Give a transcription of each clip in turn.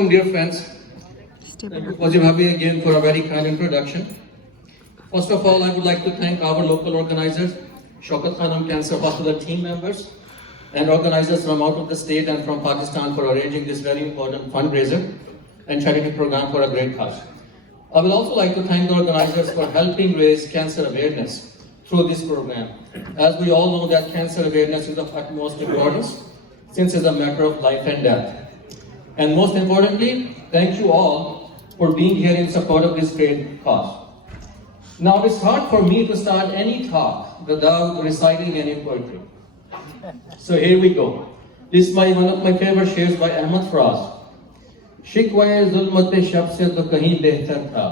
welcome, dear friends. Thank you, Fauzi Bhabi, again for a very kind introduction. First of all, I would like to thank our local organizers, Shaukat Khanum Cancer Hospital team members, and organizers from out of the state and from Pakistan for arranging this very important fundraiser and charity program for a great cause. I would also like to thank the organizers for helping raise cancer awareness through this program. As we all know that cancer awareness is of utmost importance since it's a matter of life and death. And most importantly, thank you all for being here in support of this great cause. Now it's hard for me to start any talk without reciting any poetry. So here we go. This is one of my favorite shares by Ahmad Faraz. शिकवाए ज़ुल्मत शब से तो कहीं बेहतर था,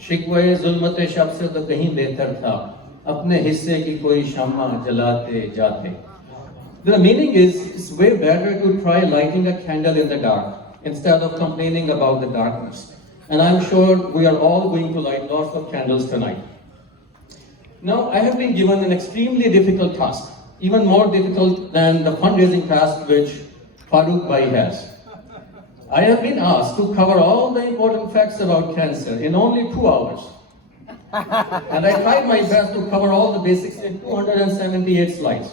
शिकवाए ज़ुल्मत शब से तो कहीं बेहतर था, अपने हिस्से की कोई शम्मा जलाते जाते. The meaning is, it's way better to try lighting a candle in the dark instead of complaining about the darkness. And I'm sure we are all going to light lots of candles tonight. Now, I have been given an extremely difficult task, even more difficult than the fundraising task which Farooq Bhai has. I have been asked to cover all the important facts about cancer in only 2 hours. And I tried my best to cover all the basics in 278 slides.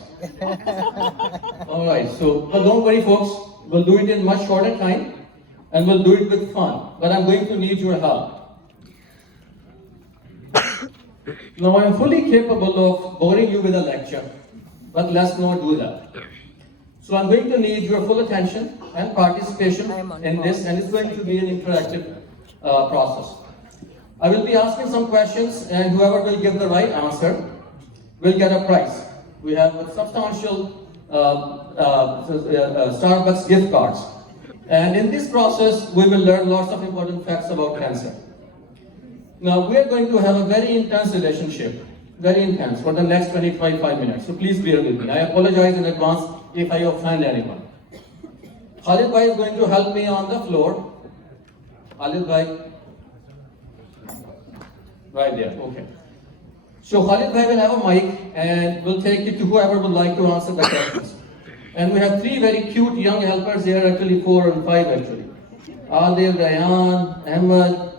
Alright, but don't worry folks, we'll do it in much shorter time and we'll do it with fun. But I'm going to need your help. Now I'm fully capable of boring you with a lecture, but let's not do that. So I'm going to need your full attention and participation in this, and it's going to be an interactive process. I will be asking some questions, and whoever will give the right answer will get a prize. We have substantial Starbucks gift cards. And in this process, we will learn lots of important facts about cancer. Now, we are going to have a very intense relationship, very intense, for the next 25 minutes. So please bear with me. I apologize in advance if I offend anyone. Khalid Bhai is going to help me on the floor. Khalid Bhai. Right there, okay. So Khalid Bhai will have a mic and will take it to whoever would like to answer the questions. And we have 3 very cute young helpers here, actually 4 and 5 actually. Adil, Rayan, Ahmed,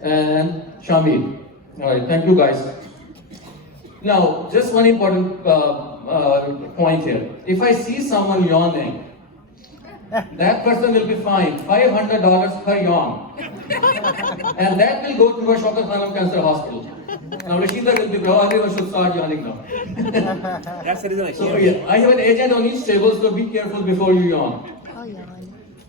and Shamil. Alright, thank you guys. Now, just one important point here. If I see someone yawning, that person will be fined $500 per yawn. And that will go to a Shaukat Khanum Cancer Hospital. Now Rashida will be probably one should start yawning now. That's the reason So yeah, I have an agent on each table, so be careful before you yawn.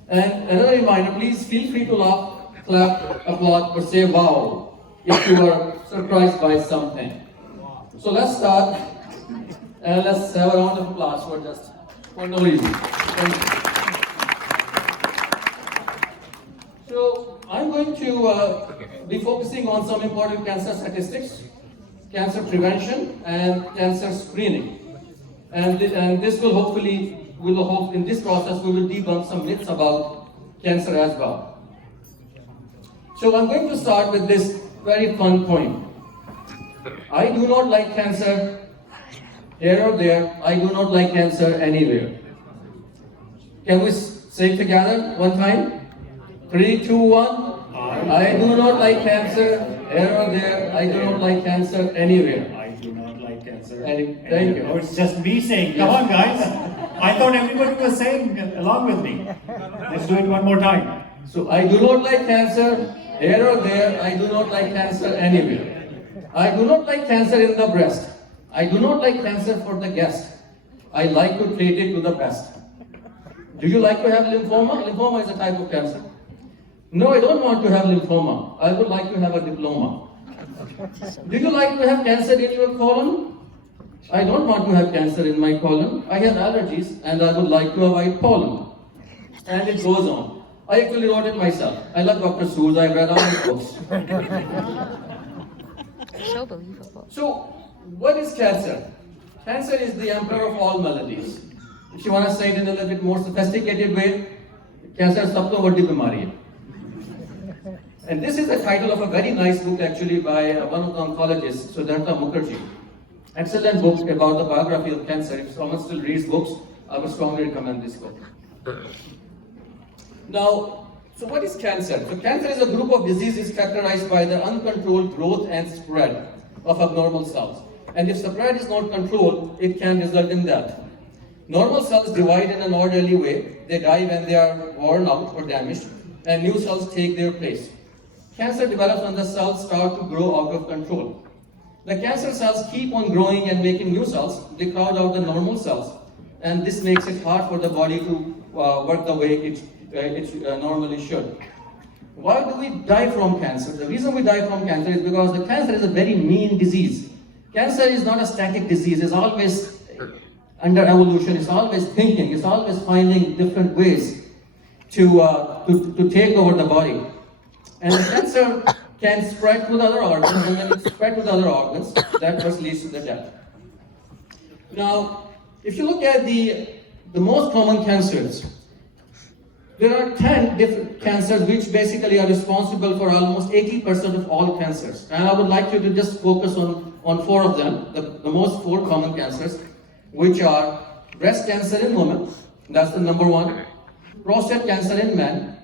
And another reminder, please feel free to laugh, clap, applaud, or say wow if you are surprised by something. So let's start, and let's have a round of applause for no reason. Thank you. So I'm going to be focusing on some important cancer statistics, cancer prevention, and cancer screening. And this will hopefully, in this process, we will debunk some myths about cancer as well. So I'm going to start with this very fun point. I do not like cancer here or there. I do not like cancer anywhere. Can we say it together one time? 3, 2, 1. I do not like cancer here or there. I do not like cancer anywhere. I do not like cancer. Thank you. Oh, it's just me saying, come on guys. I thought everybody was saying along with me. Let's do it one more time. So I do not like cancer here or there. I do not like cancer anywhere. I do not like cancer in the breast. I do not like cancer for the guest. I like to treat it to the best. Do you like to have lymphoma? Lymphoma is a type of cancer. No, I don't want to have lymphoma. I would like to have a diploma. Do you like to have cancer in your colon? I don't want to have cancer in my colon. I have allergies and I would like to avoid pollen. And it goes on. I actually wrote it myself. I love Dr. Seuss. I've read all his books. So believable. So, what is cancer? Cancer is the emperor of all maladies. If you want to say it in a little bit more sophisticated way, cancer is sabto vadi bimari hai. And this is the title of a very nice book actually by one of the oncologists, Siddhartha Mukherjee. Excellent book about the biography of cancer. If someone still reads books, I would strongly recommend this book. Now, so what is cancer? So cancer is a group of diseases characterized by the uncontrolled growth and spread of abnormal cells. And if spread is not controlled, it can result in death. Normal cells divide in an orderly way. They die when they are worn out or damaged, and new cells take their place. Cancer develops when the cells start to grow out of control. The cancer cells keep on growing and making new cells. They crowd out the normal cells, and this makes it hard for the body to work the way it normally should. Why do we die from cancer? The reason we die from cancer is because the cancer is a very mean disease. Cancer is not a static disease. It's always under evolution. It's always thinking. It's always finding different ways to take over the body. And the cancer can spread to the other organs, and when it spread to the other organs, that first leads to the death. Now, if you look at the most common cancers, there are 10 different cancers which basically are responsible for almost 80% of all cancers. And I would like you to just focus on 4 of them, the most 4 common cancers, which are breast cancer in women, that's the number 1, prostate cancer in men,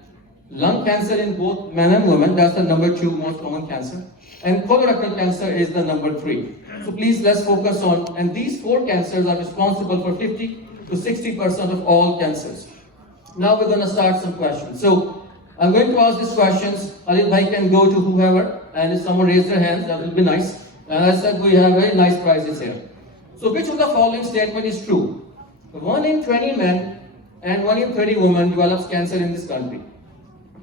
lung cancer in both men and women, that's the number 2 most common cancer, and colorectal cancer is the number 3. So please let's focus on, and these 4 cancers are responsible for 50 to 60% of all cancers. Now we're going to start some questions. So I'm going to ask these questions. Khalid bhai can go to whoever, and if someone raise their hands, that will be nice. And I said we have very nice prizes here. So which of the following statement is true? 1 in 20 men and 1 in 30 women develops cancer in this country.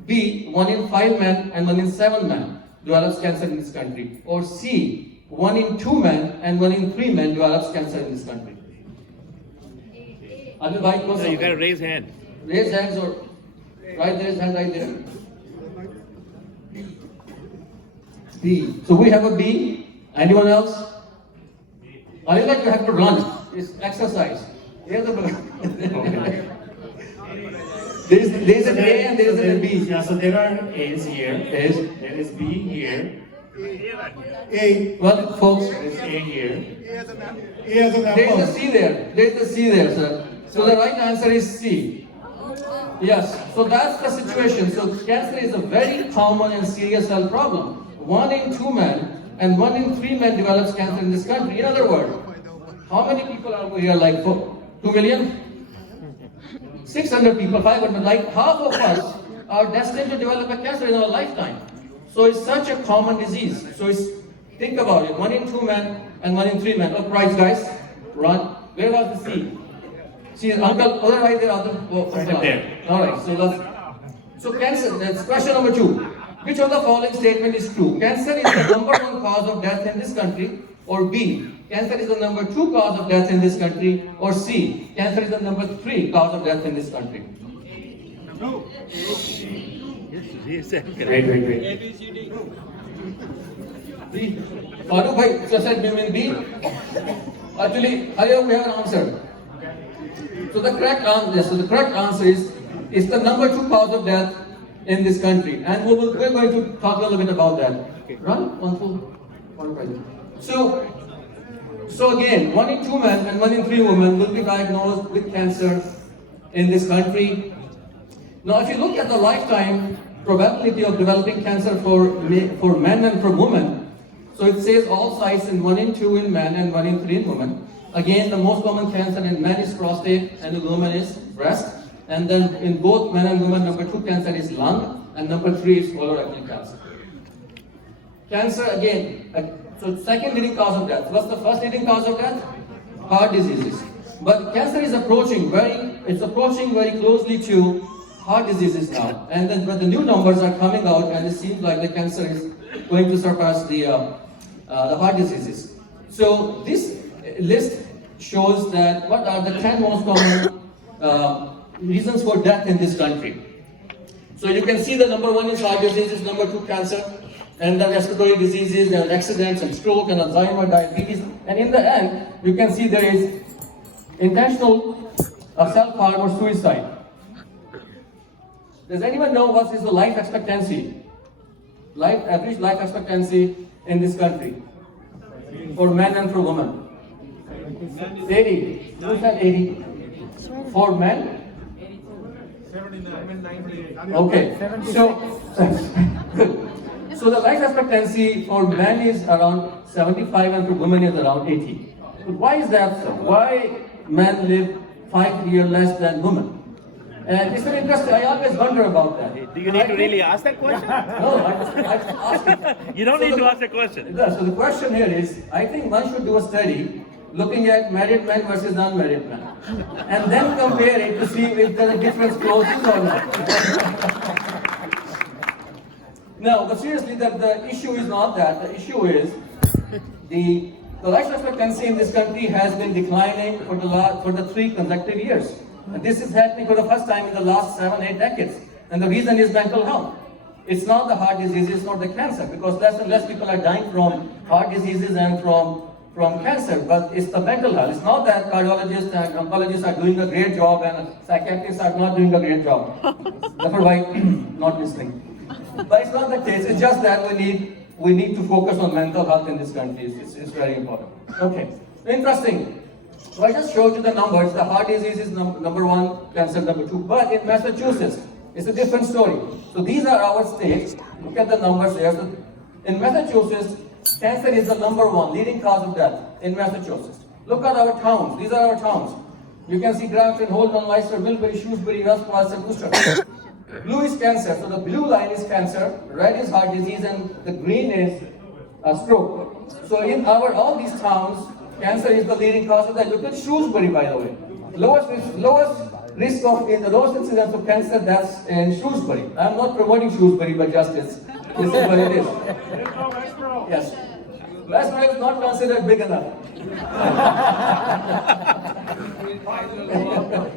B, 1 in 5 men and 1 in 7 men develops cancer in this country. Or C, 1 in 2 men and 1 in 3 men develops cancer in this country. Adil bhai, No, you gotta raise hand. Raise hands or right there, hand right there. B. So we have a B. Anyone else? I like you have to run. It's exercise. Here's the There's an A and there's a B. Yeah, so there are A's here. A's. There is B here. A. Well, folks, There is A here. there's a C there. There's a C there, sir. So the right answer is C. Yes, so that's the situation. So cancer is a very common and serious health problem. 1 in 2 men and 1 in 3 men develops cancer in this country. In other words, how many people are we here? Like 2 million? 600 people, 500. Like half of us are destined to develop a cancer in our lifetime. So it's such a common disease. So think about it. 1 in 2 men and 1 in 3 men. Oh, prize guys, run. Where was the C? See, uncle, other right there, other. Right there. All right, so cancer, that's question number 2. Which of the following statement is true? Cancer is the number 1 cause of death in this country. Or B, cancer is the number 2 cause of death in this country. Or C, cancer is the number 3 cause of death in this country. No. Yes, Wait. B. Farooq bhai, said you mean B? Actually, here we have an answer. So the correct answer is the number 2 cause of death in this country, and we're going to talk a little bit about that. Run one full. So again, 1 in 2 men and 1 in 3 women will be diagnosed with cancer in this country. Now, if you look at the lifetime probability of developing cancer for men and for women, so it says all sites in 1 in 2 in men and 1 in 3 in women. Again, the most common cancer in men is prostate and in women is breast. And then in both men and women, number 2 cancer is lung and number 3 is colorectal cancer. Cancer again, so second leading cause of death. What's the first leading cause of death? Heart diseases. But cancer is approaching very closely to heart diseases now. And then but the new numbers are coming out and it seems like the cancer is going to surpass the heart diseases. So this list shows that what are the 10 most common reasons for death in this country. So you can see the number 1 is heart diseases, number 2 cancer, and the respiratory diseases, and accidents, and stroke, and Alzheimer, diabetes. And in the end, you can see there is intentional self-harm or suicide. Does anyone know what is the life expectancy? Average life expectancy in this country for men and for women? 80. Who said 80? For men? Okay, so so the life expectancy for men is around 75 and for women is around 80. But why is that so? Why men live 5 years less than women? And it's very interesting. I always wonder about that. Do you need to really ask that question? No, I just ask it. You don't So need to the- ask the question. So the question here is, I think one should do a study looking at married men versus unmarried men, and then compare it to see if there is a difference closes or not. No, but seriously, the issue is not that. The issue is the life expectancy in this country has been declining for the 3 consecutive years. And this is happening for the first time in the last 7-8 decades. And the reason is mental health. It's not the heart disease, it's not the cancer, because less and less people are dying from heart diseases and from cancer, but it's the mental health. It's not that cardiologists and oncologists are doing a great job and psychiatrists are not doing a great job. Therefore, why not listening? But it's not the case. It's just that we need to focus on mental health in this country. It's very important. Okay, interesting. So I just showed you the numbers. The heart disease is number 1, cancer number 2. But in Massachusetts, it's a different story. So these are our states. Look at the numbers here. So in Massachusetts, cancer is the number 1 leading cause of death in Massachusetts. Look at our towns. These are our towns. You can see Grafton, Holden, Leicester, Millbury, Shrewsbury, Westport, and Worcester. Blue is cancer. So the blue line is cancer, red is heart disease, and the green is stroke. So in all these towns, cancer is the leading cause of death. Look at Shrewsbury, by the way. Lowest risk of the lowest incidence of cancer deaths in Shrewsbury. I'm not promoting Shrewsbury, but just this is what it is. Yes. Westport is not considered big enough.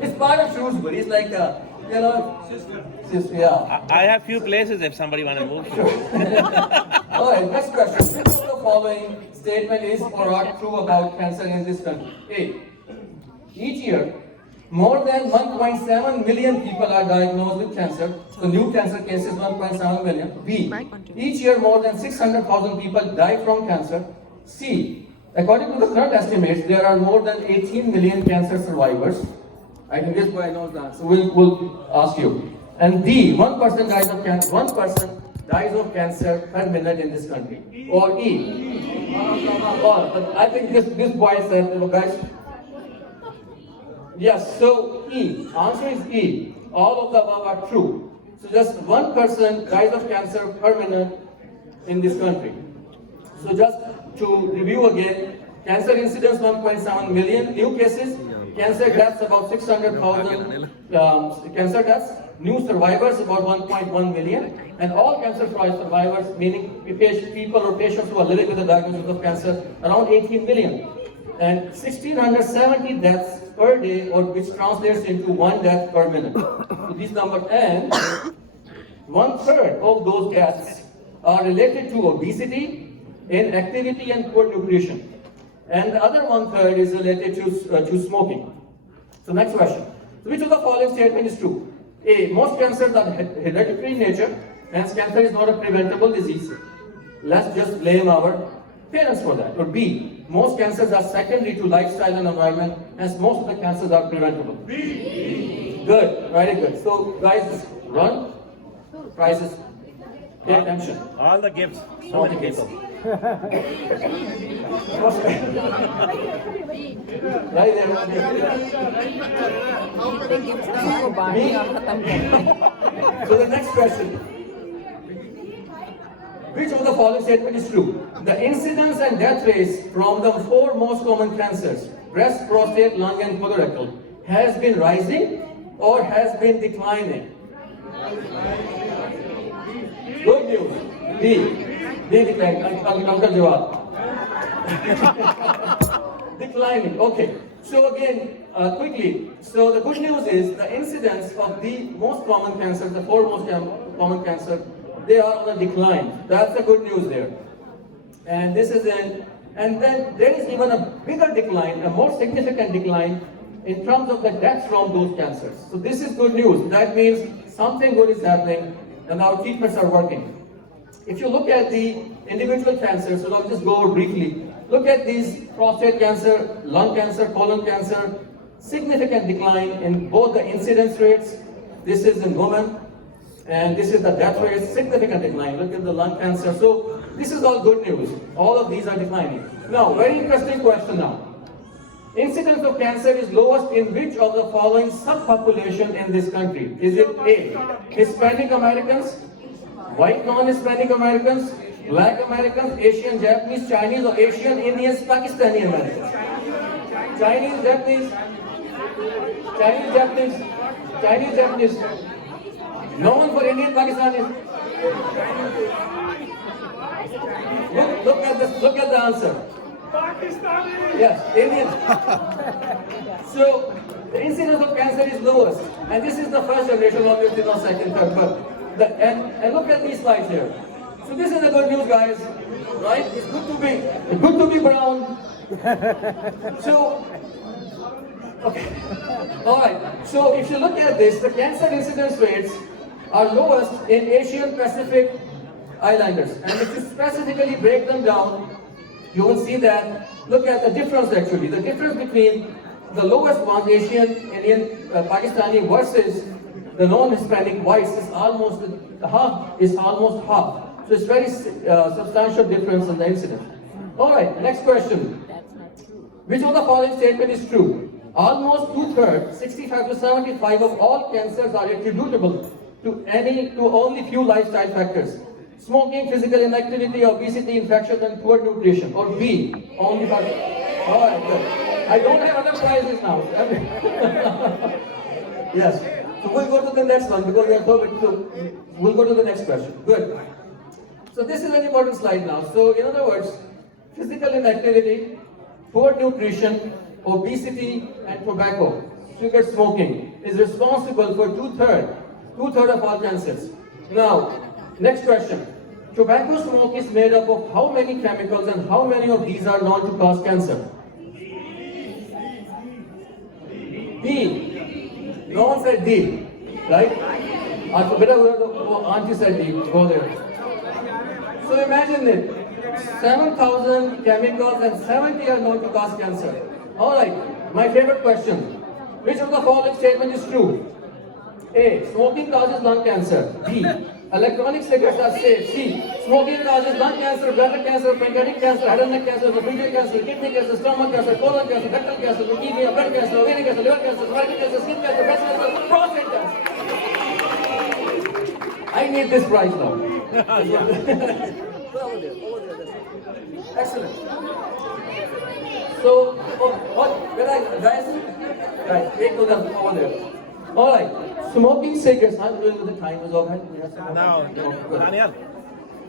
It's part of Shrewsbury. It's like yeah. I have few places if somebody want to move. All right, next question. Which of the following statement is or are true about cancer in this country? A. Each year, more than 1.7 million people are diagnosed with cancer. So new cancer cases 1.7 million. B. Each year, more than 600,000 people die from cancer. C. According to the current estimates, there are more than 18 million cancer survivors. I think this boy knows that. So we'll ask you. And D. 1% dies of cancer. 1% dies of cancer per minute in this country. Or E. But I think this boy said, guys. Yes, so E. Answer is E. All of the above are true. So just 1% dies of cancer per minute in this country. So just to review again, cancer incidence 1.7 million, new cases, cancer deaths about 600,000 cancer deaths, new survivors about 1.1 million, and all cancer survivors, meaning people or patients who are living with a diagnosis of cancer, around 18 million. And 1,670 deaths per day, or which translates into 1 death per minute. So these numbers, and 1/3 of those deaths are related to obesity, inactivity, and poor nutrition. And the other 1/3 is related to smoking. So next question. So which of the following statement is true? A. Most cancers are hereditary in nature, hence cancer is not a preventable disease. Let's just blame our parents for that. Or B. Most cancers are secondary to lifestyle and environment, hence most of the cancers are preventable. B. Good, very good. So guys, run, prizes, pay attention. All the gifts. So many people. Right there. So the next question. Which of the following statement is true? The incidence and death rates from the 4 most common cancers, breast, prostate, lung, and colorectal, has been rising or has been declining? Good news. B. Declining. Uncle Jawad. Declining. Okay. So again, quickly. So the good news is the incidence of the most common cancers, the 4 most common cancers, they are on a decline. That's the good news there. And this is and then there is even a bigger decline, a more significant decline in terms of the deaths from those cancers. So this is good news. That means something good is happening and our treatments are working. If you look at the individual cancers, so I'll just go over briefly. Look at these: prostate cancer, lung cancer, colon cancer, significant decline in both the incidence rates This is in women. And this is the death rate, significant decline. Look at the lung cancer. So this is all good news. All of these are declining. Now, very interesting question now. Incidence of cancer is lowest in which of the following subpopulation in this country? Is it A, Hispanic Americans, white non-Hispanic Americans, black Americans, Asian, Japanese, Chinese, or Asian, Indians, Pakistani Americans? Chinese, Japanese, Chinese, Japanese, Chinese, Japanese. No one for Indian Pakistanis. Look at this. Look at the answer. Pakistani. Yes, Indian. So the incidence of cancer is lowest, and this is the first generation, obviously not second, third. But and look at these slides here. So this is the good news, guys. Right? It's good to be brown. So. Okay. All right. So if you look at this, the cancer incidence rates are lowest in Asian Pacific Islanders. And if you specifically break them down, you will see that, look at the difference actually. The difference between the lowest one, Asian, Indian, Pakistani versus the non-Hispanic whites is almost half. So it's very substantial difference in the incidence. All right, next question. Which of the following statement is true? Almost 2/3, 65 to 75 of all cancers are attributable to only few lifestyle factors. Smoking, physical inactivity, obesity, infection, and poor nutrition. Or B, only for... Alright, good. I don't have other prizes now. Yes. So we'll go to the next one because we are so we'll go to the next question. Good. So this is an important slide now. So in other words, physical inactivity, poor nutrition, obesity, and tobacco, cigarette smoking is responsible for two-thirds of all cancers. Now, next question. Tobacco smoke is made up of how many chemicals and how many of these are known to cause cancer? D. No one said D, right? Auntie said D, go there. So imagine it. 7,000 chemicals and 70 are known to cause cancer. Alright, my favorite question. Which of the following statement is true? A. Smoking causes lung cancer. B. Electronic cigarettes are safe. C. Smoking causes lung cancer, bladder cancer, pancreatic cancer, head and neck cancer, esophageal cancer, kidney cancer, stomach cancer, colon cancer, rectal cancer, leukemia, blood cancer, ovarian cancer, liver cancer, cervical cancer, skin cancer, breast cancer, prostate cancer. I need this prize now. Excellent. So, guys? Right, take to them over there. Alright, smoking cigarettes, the time is over. Now, Daniel.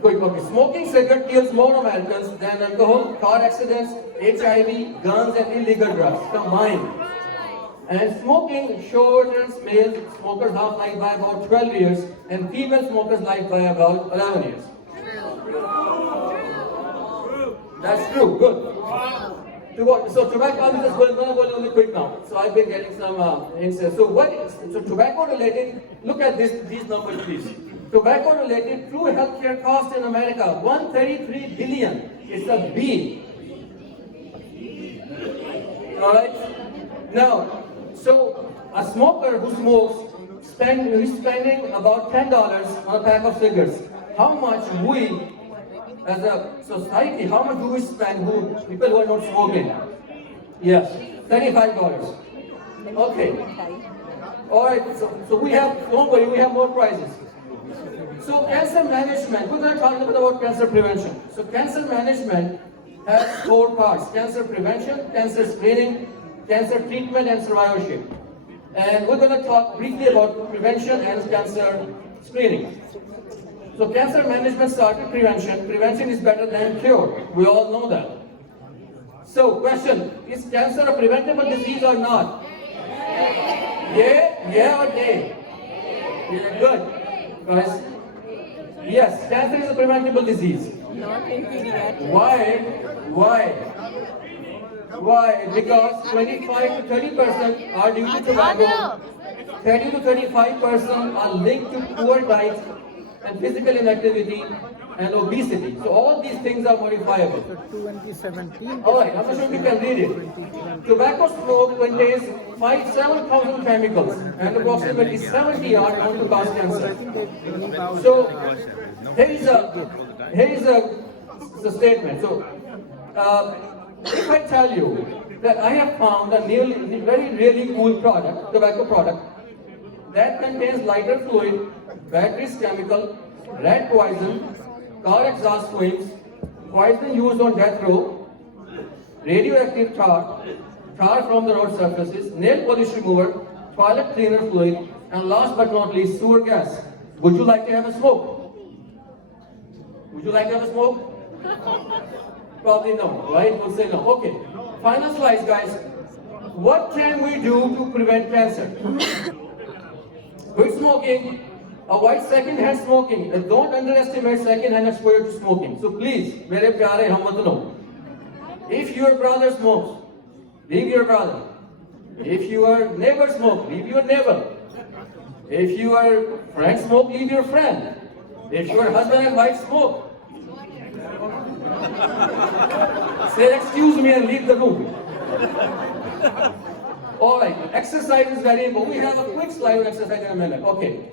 Quick, okay. Smoking cigarette kills more Americans than alcohol, car accidents, HIV, guns, and illegal drugs combined. And smoking shortens male smokers' half-life by about 12 years and female smokers' life by about 11 years. That's true, good. So tobacco, I'm just going to go a little quick now. So I've been getting some hints here. So tobacco related, look at these numbers please. Tobacco related true healthcare cost in America, 133 billion. It's a B. Alright? Now, so a smoker who smokes, he's spending about $10 on a pack of cigarettes. How much we as a society, how much do we spend, people who are not smoking? Yes, $35. Okay. Alright, so we have, don't worry, we have more prizes. So cancer management, we're going to talk a little bit about cancer prevention. So cancer management has 4 parts: cancer prevention, cancer screening, cancer treatment, and survivorship. And we're going to talk briefly about prevention and cancer screening. So cancer management starts with prevention. Prevention is better than cure. We all know that. So question, is cancer a preventable disease or not? Yeah or nay? Yeah, good. Guys? Yes, cancer is a preventable disease. Not in pediatrics. Why? Because 25 to 30% are due to tobacco. 30 to 35% are linked to poor diet and physical inactivity, and obesity. So all these things are modifiable. 2017. Alright, I'm not sure if you can read it. Tobacco smoke contains 7,000 chemicals and approximately 70 are known to cause cancer. So here is the statement. So if I tell you that I have found a really cool product, tobacco product, that contains lighter fluid, batteries chemical, rat poison, car exhaust fumes, poison used on death row, radioactive tar, tar from the road surfaces, nail polish remover, toilet cleaner fluid, and last but not least, sewer gas. Would you like to have a smoke? Would you like to have a smoke? Probably no, right? We'll say no. Okay. Final slide, guys. What can we do to prevent cancer? Quit smoking. Avoid second-hand smoking. And don't underestimate second-hand exposure to smoking. So please, mere pyare hamvatano, if your brother smokes, leave your brother. If your neighbor smokes, leave your neighbor. If your friend smoke, leave your friend. If your husband and wife smoke, say excuse me and leave the room. Alright, exercise is very important. We have a quick slide on exercise in a minute. Okay.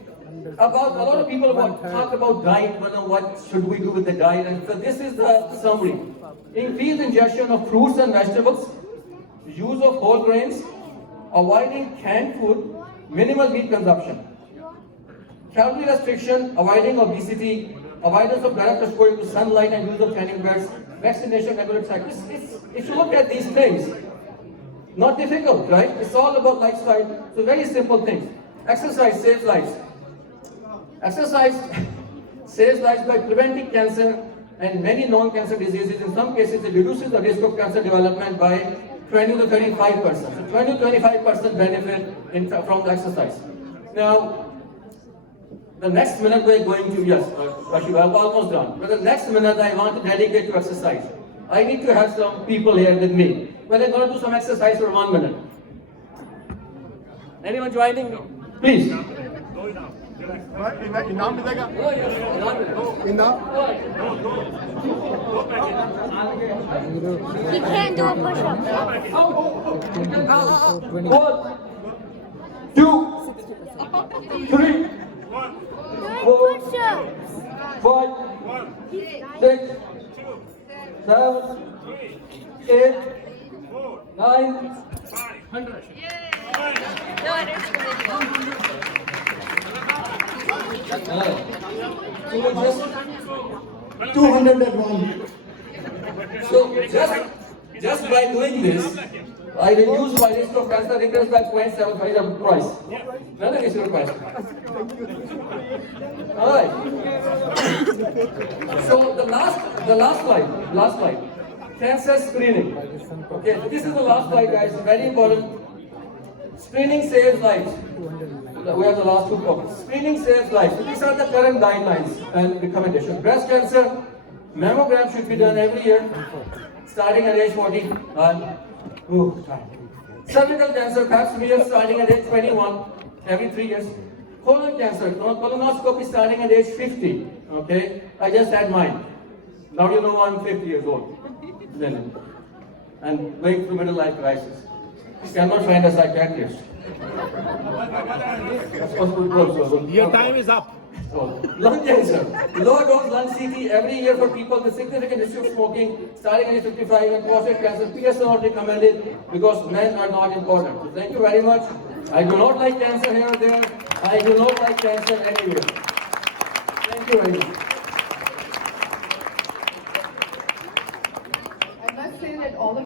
About a lot of people talk about diet, what should we do with the diet, and so this is the summary. Increased ingestion of fruits and vegetables, use of whole grains, avoiding canned food, minimal meat consumption. Calorie restriction, avoiding obesity, avoidance of direct exposure to sunlight and use of tanning beds, vaccination, regular cycles. If you look at these things, not difficult, right? It's all about lifestyle. So very simple things. Exercise saves lives. Exercise saves lives by preventing cancer and many non-cancer diseases. In some cases, it reduces the risk of cancer development by 20 to 35%. So 20 to 25% benefit from the exercise. Now, the next minute we're going to, yes, Rashid, I'm almost done. But the next minute I want to dedicate to exercise. I need to have some people here with me. Well, I'm going to do some exercise for 1 minute. Anyone joining me? Please. इनाम मिलेगा Oh, yes. इनाम He can't do a push-up. 1, 2, 3, Doing push-ups. 5, 6, 7, 8, 9, 100. So just 201. So just by doing this, I reduce my risk of cancer recurrence by 0.75 price. Another issue price. Alright. So the last slide. Cancer screening. Okay, so this is the last slide, guys. Very important. Screening saves lives. We have the last two topics. Screening saves lives. So these are the current guidelines and recommendations. Breast cancer, mammogram should be done every year, starting at age 40. Cervical cancer, pap smear, starting at age 21, every 3 years. Colon cancer, colonoscopy starting at age 50. Okay, I just had mine. Now you know I'm 50 years old. Then, and going through middle life crisis. Cannot find a psychiatrist. That's possible to work, so. Your time is up. So, lung cancer, low dose lung CT every year for people with significant history of smoking, starting at age 55, and prostate cancer, PSA not recommended because men are not important. So thank you very much. I do not like cancer here or there. I do not like cancer anywhere. Thank you very much. I must say that all of